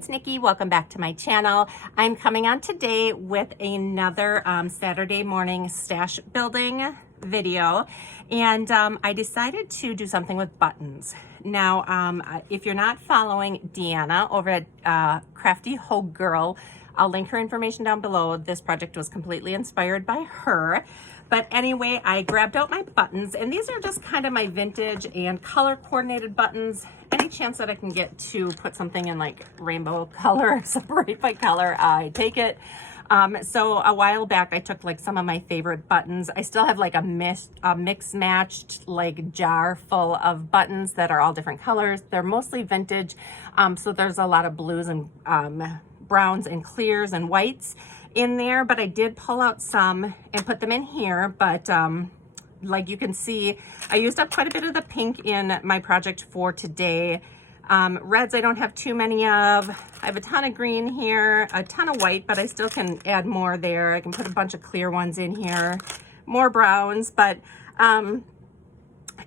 it's Nikki. Welcome back to my channel. I'm coming on today with another Saturday morning stash building video, and I decided to do something with buttons. Now, if you're not following Deanna over at Crafty Hogue Girl, I'll link her information down below. This project was completely inspired by her. But anyway, I grabbed out my buttons, and these are just kind of my vintage and color coordinated buttons. Any chance that I can get to put something in like rainbow color, separate by color, I take it. So a while back, I took like some of my favorite buttons. I still have like a mix matched like jar full of buttons that are all different colors. They're mostly vintage. So there's a lot of blues and browns and clears and whites in there, but I did pull out some and put them in here. But like you can see, I used up quite a bit of the pink in my project for today. Reds I don't have too many of. I have a ton of green here, a ton of white, but I still can add more there. I can put a bunch of clear ones in here, more browns, but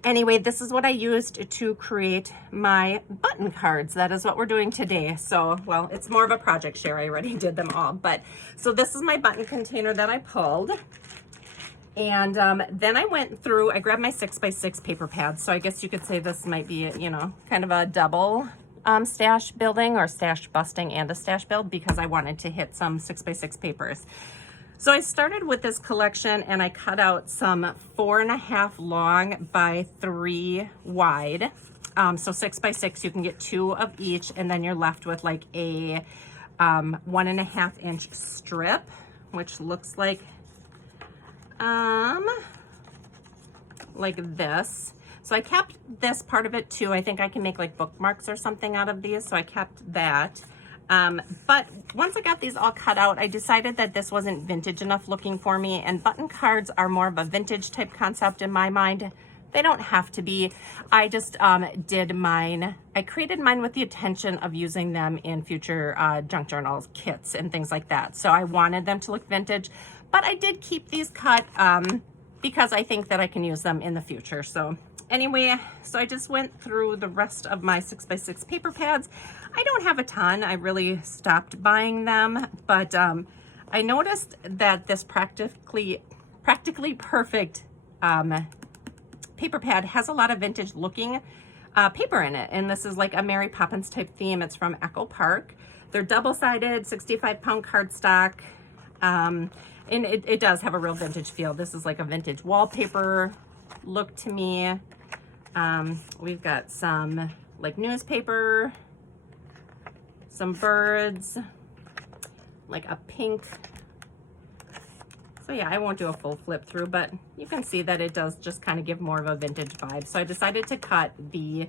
anyway, this is what I used to create my button cards. That is what we're doing today. So, well, it's more of a project share. I already did them all, but so this is my button container that I pulled. And then I went through, I grabbed my 6x6 paper pads. So I guess you could say this might be, you know, kind of a double stash building or stash busting and a stash build, because I wanted to hit some 6x6 papers. So I started with this collection and I cut out some 4.5 long by 3 wide. So 6x6, you can get 2 of each, and then you're left with like a 1.5 inch strip, which looks like this. So I kept this part of it too. I think I can make like bookmarks or something out of these, so I kept that. But once I got these all cut out, I decided that this wasn't vintage enough looking for me, and button cards are more of a vintage type concept in my mind. They don't have to be. I just did mine. I created mine with the intention of using them in future junk journals, kits, and things like that. So I wanted them to look vintage, but I did keep these cut because I think that I can use them in the future. So anyway, so I just went through the rest of my 6x6 paper pads. I don't have a ton. I really stopped buying them, but I noticed that this practically perfect paper pad has a lot of vintage looking paper in it. And this is like a Mary Poppins type theme. It's from Echo Park. They're double-sided, 65-pound cardstock. And it does have a real vintage feel. This is like a vintage wallpaper look to me. We've got some like newspaper, some birds, like a pink. So yeah, I won't do a full flip through, but you can see that it does just kind of give more of a vintage vibe. So I decided to cut the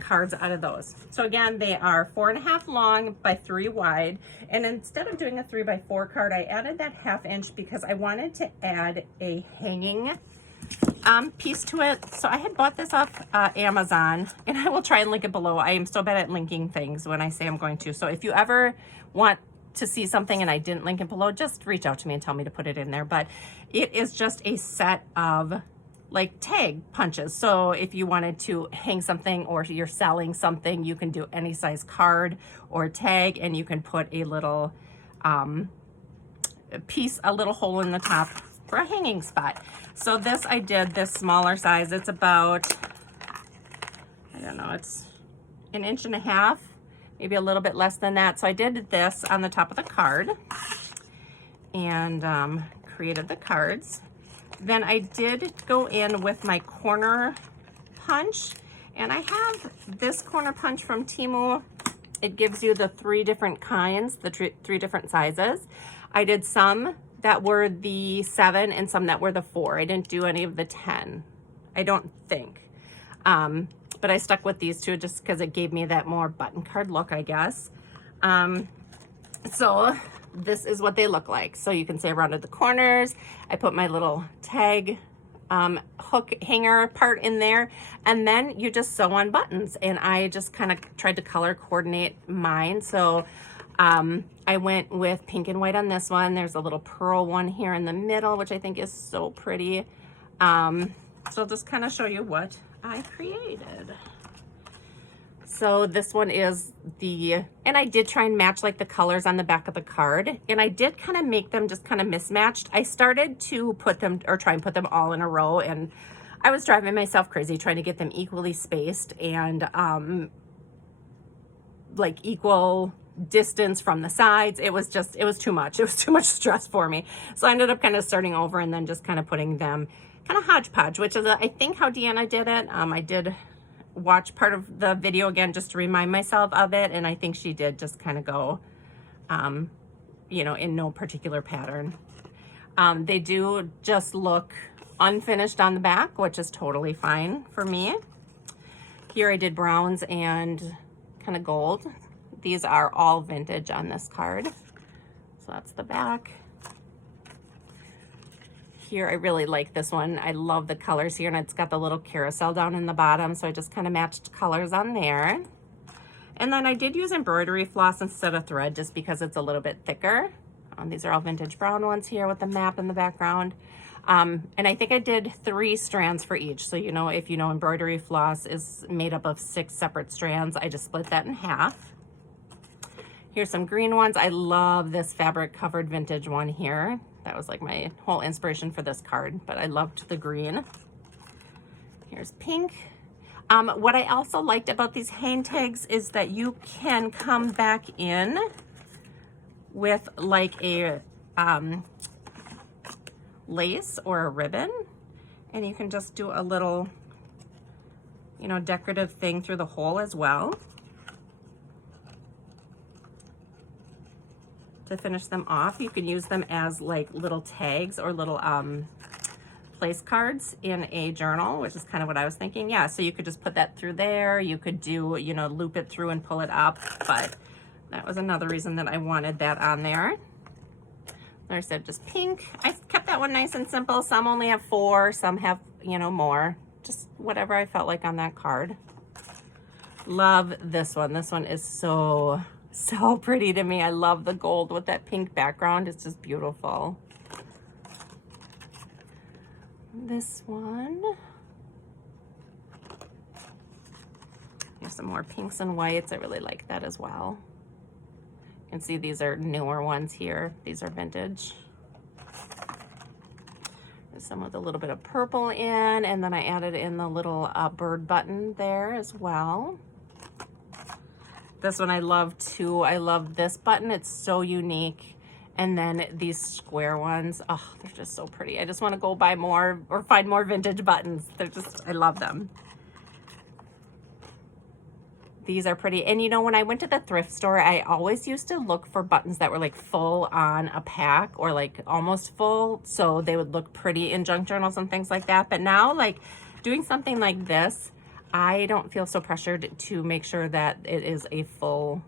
cards out of those. So again, they are 4.5 long by 3 wide. And instead of doing a 3x4 card, I added that 1/2 inch because I wanted to add a hanging piece to it. So I had bought this off Amazon, and I will try and link it below. I am so bad at linking things when I say I'm going to. So if you ever want to see something and I didn't link it below, just reach out to me and tell me to put it in there. But it is just a set of like tag punches. So if you wanted to hang something or you're selling something, you can do any size card or tag, and you can put a little piece, a little hole in the top for a hanging spot. So this, I did this smaller size. It's about, I don't know, it's 1.5 inches, maybe a little bit less than that. So I did this on the top of the card and created the cards. Then I did go in with my corner punch, and I have this corner punch from Temu. It gives you the 3 different kinds, the 3 different sizes. I did some that were the 7 and some that were the 4. I didn't do any of the 10, I don't think. But I stuck with these 2 just because it gave me that more button card look, I guess. So this is what they look like. So you can say I rounded the corners. I put my little tag hook hanger part in there, and then you just sew on buttons. And I just kind of tried to color coordinate mine. So I went with pink and white on this one. There's a little pearl one here in the middle, which I think is so pretty. So I'll just kind of show you what I created. So this one is and I did try and match like the colors on the back of the card, and I did kind of make them just kind of mismatched. I started to put them, or try and put them all in a row, and I was driving myself crazy trying to get them equally spaced and like equal distance from the sides. It was too much. It was too much stress for me. So I ended up kind of starting over and then just kind of putting them kind of hodgepodge, which is I think how Deanna did it. I did watch part of the video again just to remind myself of it, and I think she did just kind of go you know, in no particular pattern. They do just look unfinished on the back, which is totally fine for me. Here I did browns and kind of gold. These are all vintage on this card. So that's the back. Here I really like this one. I love the colors here, and it's got the little carousel down in the bottom, so I just kind of matched colors on there. And then I did use embroidery floss instead of thread just because it's a little bit thicker. These are all vintage brown ones here with the map in the background. And I think I did 3 strands for each. So, you know, if you know, embroidery floss is made up of 6 separate strands. I just split that in half. Here's some green ones. I love this fabric covered vintage one here. That was like my whole inspiration for this card, but I loved the green. Here's pink. What I also liked about these hang tags is that you can come back in with like a lace or a ribbon, and you can just do a little, you know, decorative thing through the hole as well to finish them off. You can use them as like little tags or little place cards in a journal, which is kind of what I was thinking. Yeah, so you could just put that through there. You could do, you know, loop it through and pull it up, but that was another reason that I wanted that on there. Like I said, just pink. I kept that one nice and simple. Some only have 4, some have, you know, more. Just whatever I felt like on that card. Love this one. This one is so pretty to me. I love the gold with that pink background. It's just beautiful. This one. Here's some more pinks and whites. I really like that as well. You can see these are newer ones here. These are vintage. There's some with a little bit of purple in, and then I added in the little bird button there as well. This one I love too. I love this button. It's so unique. And then these square ones, oh, they're just so pretty. I just want to go buy more or find more vintage buttons. They're just, I love them. These are pretty. And you know, when I went to the thrift store, I always used to look for buttons that were like full on a pack or like almost full, so they would look pretty in junk journals and things like that. But now, like doing something like this, I don't feel so pressured to make sure that it is a full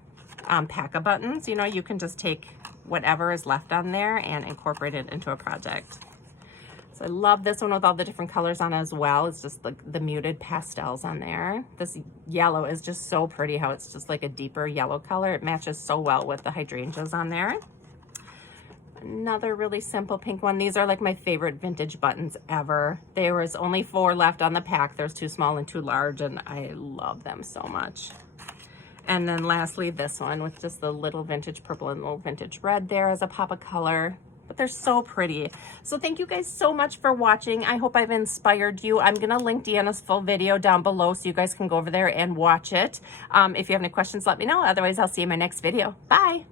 pack of buttons. You know, you can just take whatever is left on there and incorporate it into a project. So I love this one with all the different colors on it as well. It's just like the muted pastels on there. This yellow is just so pretty how it's just like a deeper yellow color. It matches so well with the hydrangeas on there. Another really simple pink one. These are like my favorite vintage buttons ever. There was only 4 left on the pack. There's 2 small and 2 large, and I love them so much. And then lastly, this one with just the little vintage purple and little vintage red there as a pop of color. But they're so pretty. So thank you guys so much for watching. I hope I've inspired you. I'm going to link Deanna's full video down below so you guys can go over there and watch it. If you have any questions, let me know. Otherwise, I'll see you in my next video. Bye.